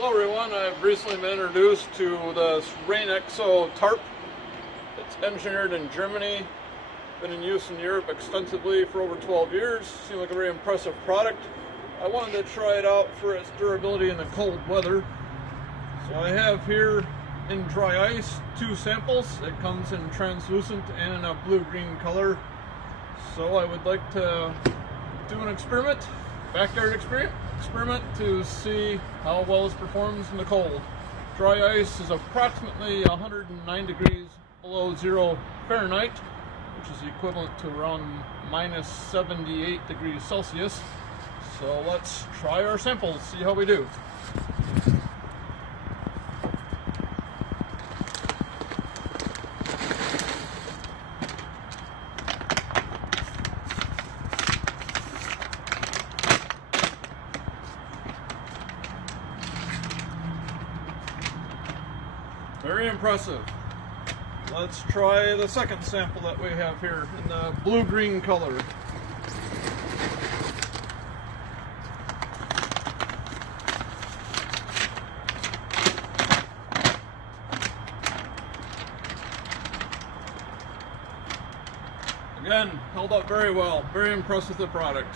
Hello everyone, I've recently been introduced to this Rainexo Tarp. It's engineered in Germany, been in use in Europe extensively for over 12 years. Seemed like a very impressive product. I wanted to try it out for its durability in the cold weather. So I have here in dry ice 2 samples. It comes in translucent and in a blue-green color. So I would like to do an experiment, backyard experiment to see how well this performs in the cold. Dry ice is approximately 109 degrees below 0 Fahrenheit, which is equivalent to around minus 78 degrees Celsius. So let's try our samples, see how we do. Very impressive. Let's try the second sample that we have here in the blue-green color. Again, held up very well. Very impressed with the product.